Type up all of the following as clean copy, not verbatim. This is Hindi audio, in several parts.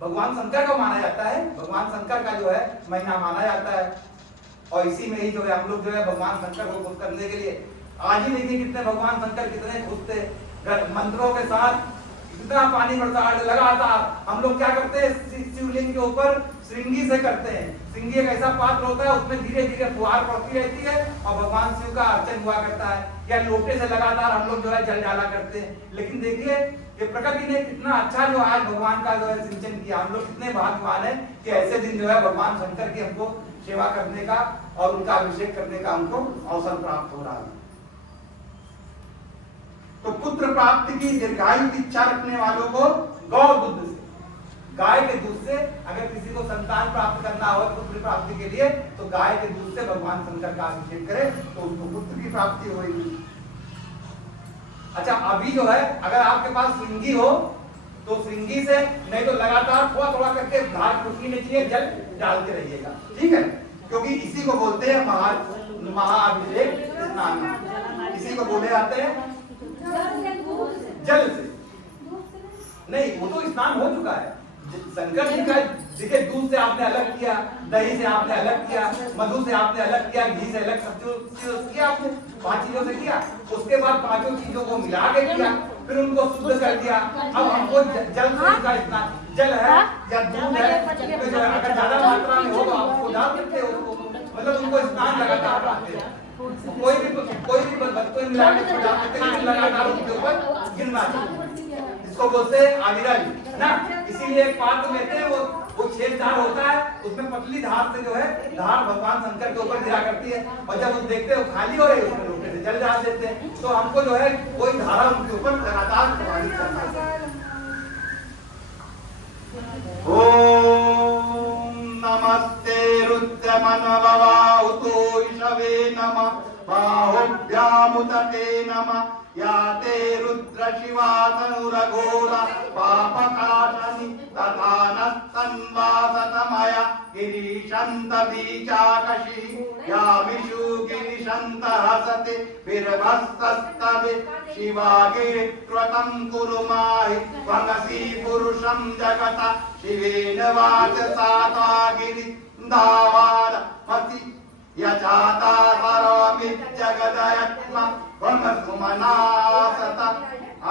भगवान शंकर को माना जाता है, भगवान शंकर का जो है महीना माना जाता है। और इसी में ही जो है हम लोग जो है भगवान शंकर को खुश करने के लिए आज ही देखिए कितने भगवान शंकर कितने खुश थे, मंत्रों के साथ इतना पानी पड़ता है लगातार। हम लोग क्या करते हैं शिवलिंग के ऊपर श्रृंगी से करते हैं। श्रृंगी एक ऐसा पात्र होता है उसमें धीरे धीरे फुहार पड़ती रहती है और भगवान शिव का अर्चन हुआ करता है, या लोटे से लगातार हम लोग जो है जल डाला करते हैं। लेकिन देखिए कि प्रकृति ने कितना अच्छा जो आज भगवान का जो है सिंचन किया। हम लोग कितने भाग्यवान है कि ऐसे दिन जो है भगवान शंकर की हमको सेवा करने का और उनका अभिषेक करने का हमको अवसर प्राप्त हो रहा है। तो पुत्र प्राप्ति की दीर्घायु की इच्छा रखने वालों को गौ दूध से, गाय के दूध से अगर किसी को संतान प्राप्त करना हो पुत्र प्राप्ति के लिए तो गाय के दूध से भगवान शंकर का अभिषेक करे तो उसको पुत्र की प्राप्ति होगी। अच्छा अभी जो है अगर आपके पास श्रृंगी हो तो श्रृंगी से नहीं तो लगातार थोड़ा थोड़ा करके धार पीने के लिए जल डालते रहिएगा, ठीक है, क्योंकि इसी को बोलते हैं महाअभिषेक स्नान। इसी को बोले जाते हैं जल से। नहीं वो तो स्नान हो चुका है। शंकर जी का देखिए दूध से आपने अलग किया, दही से आपने अलग किया, मधु से आपने अलग किया, घी से अलग, सब चीजों किया आपने, 5 चीजों से किया। उसके बाद 5 चीजों को मिला के किया, फिर उनको शुद्ध कर दिया। अब हमको जल से का स्नान, जल है या दूध है उसमें जो है अगर ज्यादा मात्रा में हो तो आप उसको डाल सकते हो, मतलब उनको स्नान लगातार कराते हैं। कोई भी बच्चों मिला के डाल सकते हैं, लगातार उनके ऊपर गिरना चाहिए। इसको बोलते हैं आविराई ना। इसीलिए एक पात्र लेते हैं वो छेददार होता है, उसमें पतली धार से जो है धार भगवान शंकर के ऊपर गिरा करती है और जब वो देखते हैं वो खाली हो रही है उसमें लोटे से जल डाल देते हैं। तो हमको जो है कोई धारा उनके ऊपर लगातार प्रवाहित करना है। ओम नमस्ते रुद्रमनववाहुतो ईशवे नमः बाहुभ्यामुदते नमः याते रुद्र शिवा तनुरघोरा पापकाशनि तथा नस्तन्वासतमया गिरीशन्त बीचाकशी यामिषु गिरिशन्त हसते बिर्भस्तस्तवे शिवागिरित्रतं कुरु माहि त्वमसि पुरुषं जगता शिवेन वाचसा गिरिन्दावाद मति यजाता सरोमि जगदयत्म वमसुमनासत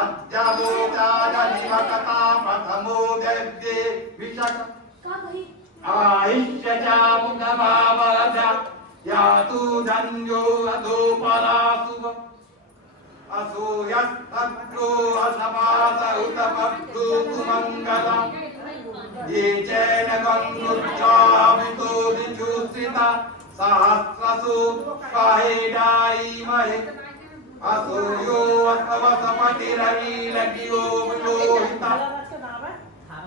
अद्यवोचाजनिमकता प्रथमो देव्ये विशक आहिष्यजामुखभावरजा यातु धन्यो अधोपरासुव असूयस्तग्रो असमास उतमग्रो कुमङ्गलम् ये चैन गङ्गुच्चामुतो विचूसिता सहस्रसु स्वाहेडाईमहे असोयो अथवसपतिरनीलगियो विलोहिता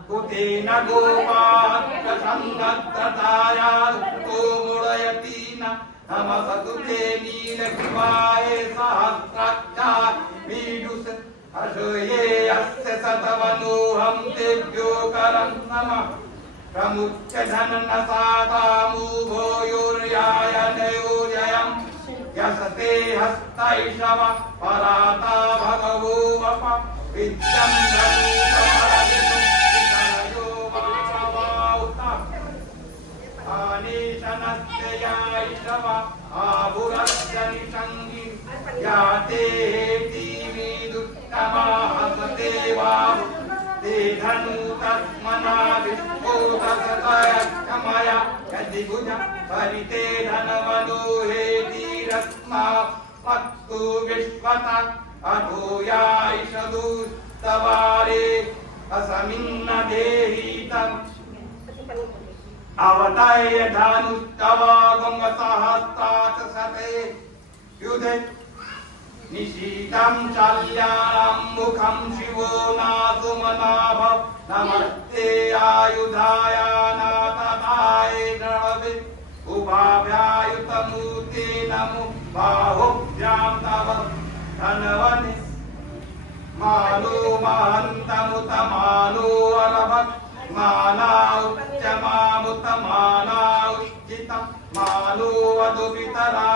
कुतेन गोपात्कसङ्गत्रताया रुक्तो मुडयतीन नमसतु ते नीलग्रीवाये सहस्राक्षा मीडुष अशोये अस्य सतवनोऽहं तेभ्यो करं नमः प्रमुच्य धनन्नसातामुभोयोर्यायनयोजयं यशते हस्तैषव पराता भगवो वप विद्यं धनुकमरदितुं मावाउता आनीशनस्य याइषव आभुरस्य निषङ्गि याते हेतिविदुत्तमा हसते वाव ते धनुतस्मना विस्फोटसतयमया यदिभुज परिते धनवनो हेतिरस्मा पत्तु विश्वत अभूयाइषदुस्तवारे असमिन्न देहितम् अवतय धनुस्तव गङ्गसहस्रात् सते युधे निशीतं शल्यां मुखं शिवो नासुमनाभ नमस्ते आयुधाय नाथाय नवे उभाभ्यायुतमूर्ते नमो बाहुभ्यां तव धनवने मानो महन्तमुतमानो अलभत् माना उच्चमामुतमाना उच्चितं मानो वधुपितरा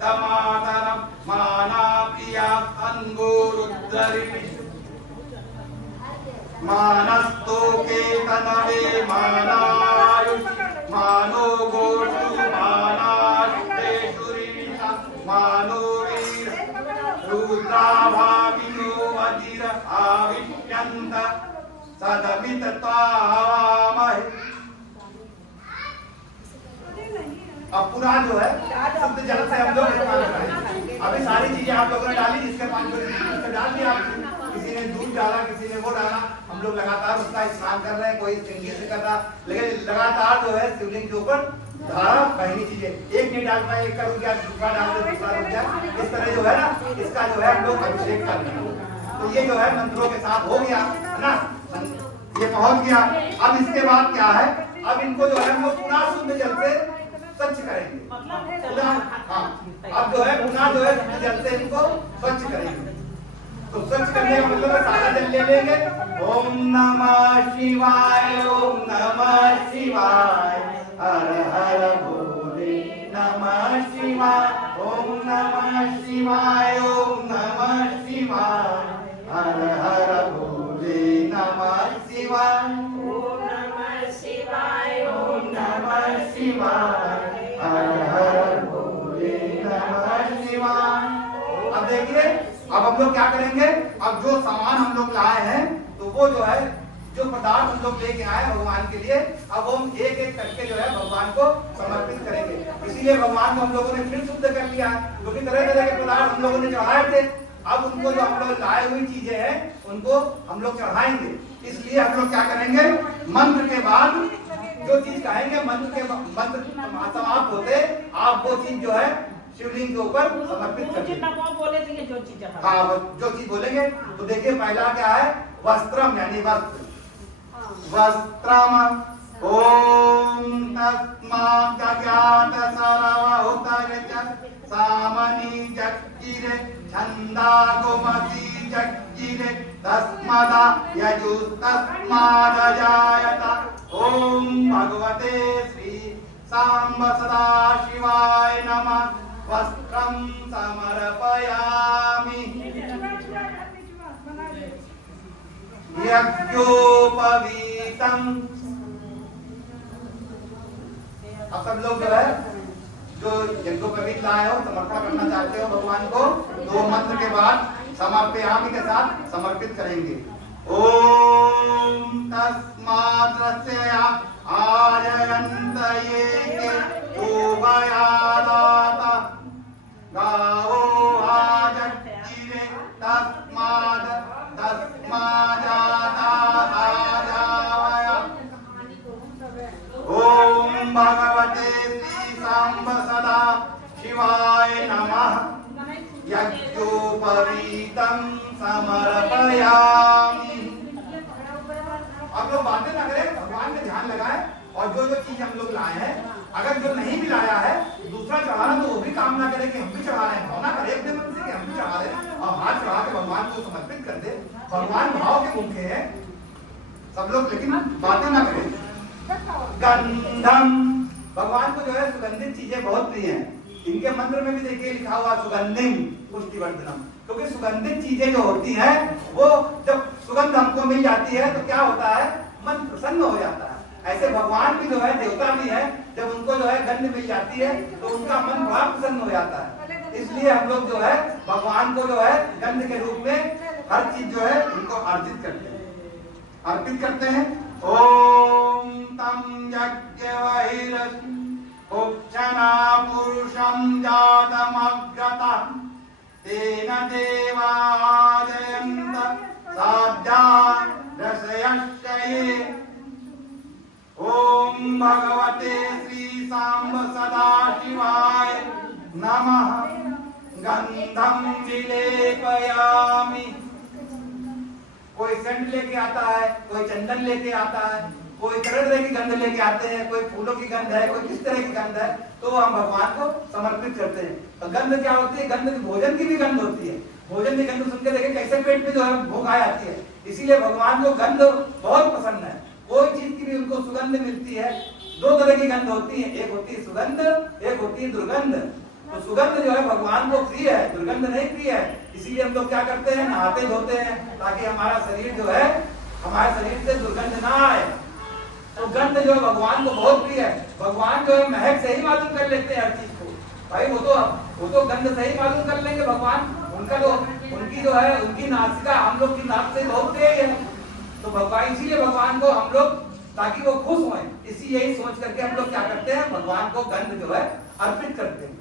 तमातरं माना प्रिया अन्वो रुद्ररिणि मानस्तोके कनवे मानायुष मानो गोषु मानाष्टेषुरी मानो वीर रुद्राभाविनो अजिर आविष्यन्त सदमित त्वामहे। अब पूरा जो है शुद्ध जल से हम लोग इस्तेमाल करेंगे। अभी सारी चीजें आप लोगों ने डाली, जिसके 5 डाल दिया, किसी ने दूध डाला, किसी ने वो डाला, हम लोग लगातार उसका स्नान कर रहे हैं, कोई सिंगी से कर रहा, लेकिन लगातार जो है शिवलिंग के ऊपर धारा बहनी चीजें, एक नहीं डाल पाए, एक का रुक गया, दूसरा डाल दे, दूसरा रुक गया, इस तरह जो है ना, इसका जो है हम लोग अभिषेक कर रहे हैं। तो ये जो है मंत्रों के साथ हो गया है ना, ये पहुंच गया। अब इसके बाद क्या है, अब इनको जो है हम लोग पुनः शुद्ध जल से स्वच्छ करेंगे। हाँ, अब जो है पुनः जो है शुद्ध जल से इनको स्वच्छ करेंगे। तो स्वच्छ करने का मतलब सादा जल ले लेंगे। ओम नमः शिवाय, ओम नमः शिवाय, हर हर भोले नमः शिवाय, ओम नमः शिवाय, ओम नमः शिवाय, हर हर भोले नमः शिवाय, ओम नमः शिवाय, ओम नमः शिवाय, हर हर भोले नमः शिवाय। अब देखिए, अब हम लोग क्या करेंगे, अब जो सामान हम लोग लाए हैं, तो वो जो है, जो पदार्थ हम लोग लेके आए भगवान के लिए, अब हम एक एक करके जो है भगवान को समर्पित करेंगे। इसीलिए भगवान को हम लोगों ने फिर शुद्ध कर लिया, क्योंकि तरह तरह के पदार्थ हम लोगों ने चढ़ाए थे। अब उनको जो हम लोग लाए हुई चीजें हैं, उनको हम लोग चढ़ाएंगे। इसलिए हम लोग क्या करेंगे, मंत्र के बाद जो चीज कहेंगे, मंत्र समाप्त होते आप वो चीज जो है शिवलिंग के ऊपर समर्पित करेंगे। हाँ, जो चीज बोलेंगे। तो देखिए पहला क्या है, वस्त्रम यानी वस्त्र, वस्त्रम। ओम तस्मात् जज्ञात सर्वहुतर्च सामनि जज्ञिरे छन्दागुमसि जज्ञिरे तस्मादा यजुस्तस्मादजायत। ओम भगवते श्री सांब सदा शिवाय नमः। वस्त्रं समर्पयामि यज्ञोपवीतम्। अब सब लोग जो है, जो यज्ञोपवीत लाए हो, समर्पण करना चाहते हो भगवान को, दो मंत्र के बाद समर्पयामि के साथ समर्पित करेंगे। ओम तस्मात् आजयन्त ये उभयादात गावो आजज्ञिरे तस्माद् तस्माजाता आजावय। ओम भगवते श्री सांब सदा शिवाय नमः। यज्ञोपवीतं समर्पयामि। अब लोग बातें ना करें, भगवान में ध्यान लगाएं, और जो जो चीज हम लोग लाए हैं, अगर जो नहीं भी लाया है दूसरा चढ़ाना, तो वो भी काम ना करे कि हम भी चढ़ा रहे हैं, भावना करे अपने मन से कि हम भी चढ़ा रहे हैं, और हाथ चढ़ा के भगवान को समर्पित कर दे। भगवान भाव के भूखे हैं सब लोग, लेकिन बातें ना करें। गंधम, भगवान को जो है सुगंधित चीजें बहुत प्रिय हैं। इनके मंत्र में भी देखिए लिखा हुआ सुगंधिम पुष्टिवर्धनम, क्योंकि सुगंधित चीजें जो होती हैं, वो जब सुगंध हमको मिल जाती है तो क्या होता है, मन प्रसन्न हो जाता है। ऐसे भगवान भी जो है, देवता भी है, जब उनको जो है गंध मिल जाती है तो उनका मन बड़ा प्रसन्न हो जाता है। इसलिए हम लोग जो है भगवान को जो है गंध के रूप में हर चीज जो है उनको अर्पित करते हैं, अर्पित करते हैं। ओम तम यज्ञ उपचना पुरुषं जातमग्रता तेन देवा आदयन्त साध्या रसयश्चये। ओम भगवते श्री सांब सदा शिवाय नमः। गंधम विलेपयामि। कोई सेंट लेके आता है, कोई चंदन लेके आता है, कोई तरह तरह की गंध लेके आते हैं, कोई फूलों की गंध है, कोई किस तरह की गंध है, तो हम भगवान को समर्पित करते हैं। तो गंध क्या होती है, गंध भोजन की भी गंध होती है। भोजन की गंध सुन के देखें कैसे पेट में जो है भूख आ जाती है। इसीलिए भगवान को गंध बहुत पसंद है। कोई चीज की भी उनको सुगंध मिलती है। दो तरह की गंध होती है, एक होती है सुगंध, एक होती है दुर्गंध। तो सुगंध जो है भगवान को प्रिय है, दुर्गंध नहीं प्रिय है। इसीलिए हम लोग क्या करते हैं, नहाते धोते हैं, ताकि हमारा शरीर जो है, हमारे शरीर से दुर्गंध ना आए। गंध जो है भगवान को बहुत प्रिय है। भगवान जो है महक से ही मालूम कर लेते हैं हर चीज को। भाई वो तो गंध से ही मालूम कर लेंगे भगवान। उनका तो उनकी जो है उनकी नासिका हम लोग की नाक से बहुत तेज है। तो भगवान इसीलिए भगवान को हम लोग ताकि वो खुश हों, इसी यही सोच करके हम लोग क्या करते हैं, भगवान को गंध जो है अर्पित करते हैं।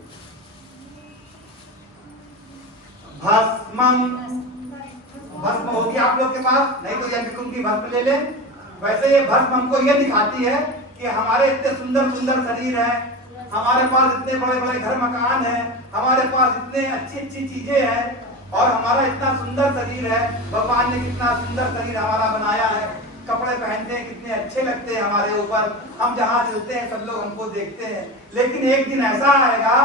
भस्म होगी आप लोग के पास, नहीं तो यज्ञकुंड की भस्म ले लें। वैसे ये भस्म हमको ये दिखाती है कि हमारे इतने सुंदर सुंदर शरीर है, हमारे पास इतने बड़े बड़े घर मकान है, हमारे पास इतने अच्छी अच्छी चीजें हैं और हमारा इतना सुंदर शरीर है। भगवान ने कितना सुंदर शरीर हमारा बनाया है, कपड़े पहनते हैं कितने अच्छे लगते हैं हमारे ऊपर, हम जहाँ चलते हैं सब लोग हमको देखते हैं। लेकिन एक दिन ऐसा आएगा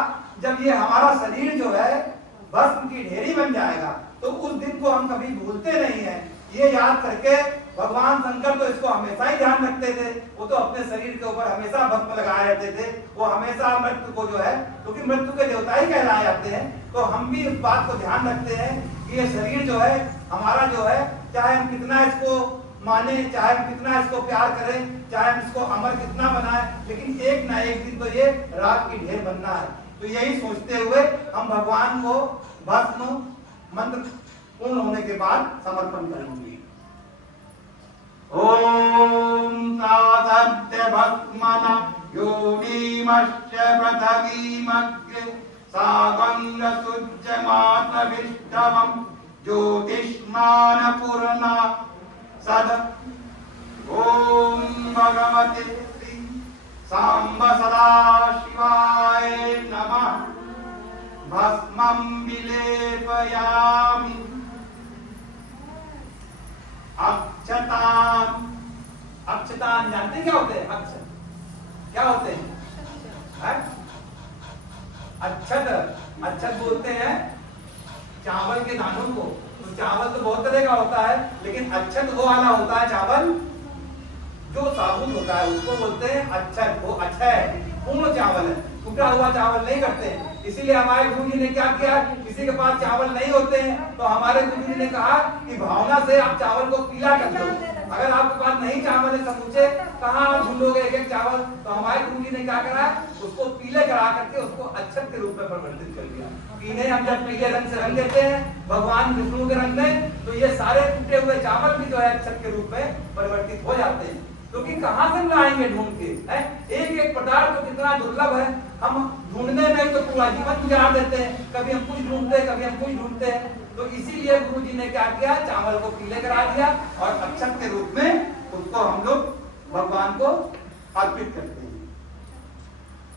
जब ये हमारा शरीर जो है भस्म की ढेरी बन जाएगा, तो उस दिन को हम कभी भूलते नहीं है। ये याद करके भगवान शंकर तो इसको हमेशा ही ध्यान रखते थे। वो तो अपने शरीर के ऊपर हमेशा भस्म लगाए रहते थे। वो हमेशा मृत्यु को जो है, क्योंकि मृत्यु के देवता ही कहलाए जाते हैं, तो हम भी इस बात को ध्यान रखते हैं कि ये शरीर जो है हमारा जो है, चाहे हम कितना इसको माने, चाहे हम कितना इसको प्यार करें, चाहे हम इसको अमर कितना बनाए, लेकिन एक ना एक दिन तो ये राख की ढेर बनना है। तो यही सोचते हुए हम भगवान को भस्म मंत्र पूर्ण होने के बाद समर्पण करेंगे। ओम साधत्य भस्मना योनिमश्च प्रथमीमग्रे सागंग सुज्जमात्रविष्टवम् ज्योतिष्मान पूर्णा सद। ओम भगवते श्री सांब सदा शिवाय नमः। भस्मं विलेपयामि अक्षतान। अक्षतान जानते क्या होते हैं? अक्षत क्या होते हैं? अक्षत, अक्षत बोलते हैं चावल के दानों को। तो चावल तो बहुत तरह का होता है, लेकिन अक्षत वो वाला होता है चावल जो साबुत होता है, उसको बोलते हैं अक्षत। वो अच्छा है, पूर्ण चावल है, टूटा हुआ चावल नहीं करते। इसीलिए हमारे गुरु जी ने क्या किया, किसी के पास चावल नहीं होते हैं तो हमारे गुरु जी ने कहा कि भावना से आप चावल को पीला कर दो। अगर आपके पास नहीं चावल है समूचे, कहाँ आप ढूंढोगे एक एक चावल? तो हमारे गुरु जी ने क्या करा, उसको पीले करा करके उसको अक्षत के रूप में परिवर्तित कर दिया। पीले हम जब पीले रंग से रंग देते हैं भगवान विष्णु के रंग में, तो ये सारे टूटे हुए चावल भी जो है अक्षत के रूप में परिवर्तित हो जाते हैं। क्योंकि कहाँ से लाएंगे ढूंढ के? एक एक पदार्थ तो कितना दुर्लभ है, हम ढूंढने में तो पूरा जीवन गुजार देते हैं। कभी हम कुछ ढूंढते हैं, कभी हम कुछ ढूंढते हैं। तो इसीलिए गुरु जी ने क्या किया, चावल को पीले करा दिया और अक्षत के रूप में उसको हम लोग भगवान को अर्पित करते हैं।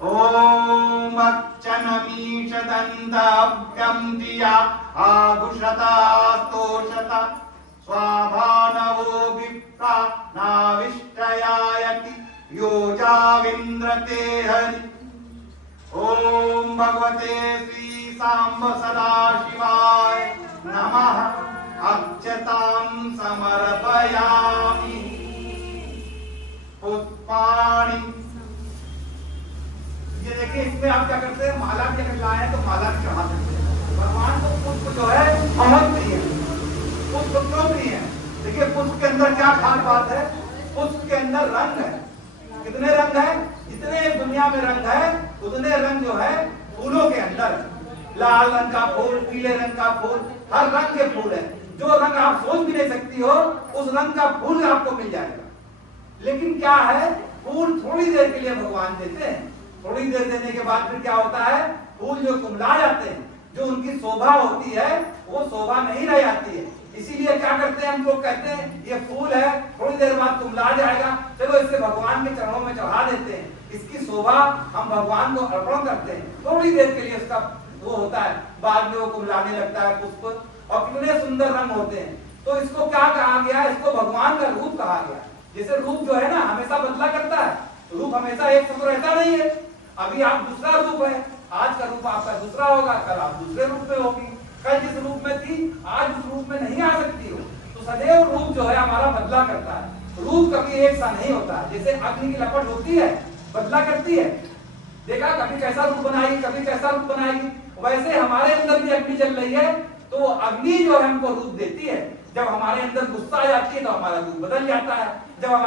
ओम अक्षनमीश दंताभ्यम दिया आभुषता स्तोषता स्वाभानवो विप्रा नाविष्टयायति योजाविन्द्रते हरि। ओम भगवते श्री सांब सदा शिवाय नमः। अक्षतां समर्पयामि पुष्पाणि। ये देखिए, इसमें आप क्या करते हैं, माला भी अगर लाए हैं तो माला भी चढ़ा सकते हैं। भगवान को पुष्प जो है बहुत प्रिय है। पुष्प क्यों प्रिय है? देखिए, पुष्प के अंदर क्या खास बात है, पुष्प के अंदर रंग है। कितने रंग है? जितने दुनिया में रंग है उतने रंग जो है फूलों के अंदर। लाल रंग का फूल, पीले रंग का फूल, हर रंग के फूल है। जो रंग आप सोच भी नहीं सकती हो उस रंग का फूल आपको मिल जाएगा। लेकिन क्या है, फूल थोड़ी देर के लिए भगवान देते हैं। थोड़ी देर देने के बाद फिर क्या होता है, फूल जो कुम्हला जाते हैं, जो उनकी शोभा होती है वो शोभा नहीं रह जाती है। इसीलिए क्या करते हैं, हम लोग कहते हैं ये फूल है, थोड़ी देर बाद कुम्हला जाएगा, चलो इसे भगवान के चरणों में चढ़ा देते हैं। इसकी शोभा हम भगवान को अर्पण करते हैं। थोड़ी देर के लिए इसका वो होता है, बाद में वो कुम्हलाने लगता है पुष्प, और कितने सुंदर रंग होते हैं। तो इसको क्या कहा गया, इसको भगवान का रूप कहा गया। जैसे रूप जो है ना हमेशा बदला करता है, रूप हमेशा एक सा रहता नहीं है। अभी आप दूसरा रूप है, आज का रूप आपका दूसरा होगा, कल आप दूसरे रूप में होगी। कल जिस रूप में थी आज उस रूप में नहीं आ सकती हो। तो सदैव रूप जो है हमारा बदला करता है। रूप कभी एक सा नहीं होता। जैसे अग्नि की लपट होती है, बदला करती है। देखा, कभी कैसा रूप बनाएगी, कभी कैसा रूप बनाएगी। वैसे हमारे अंदर भी अग्नि चल रही है, तो अग्नि जो है हमको रूप देती है। जब हमारे अंदर गुस्सा आ जाती है तो हमारा रूप बदल जाता है। जब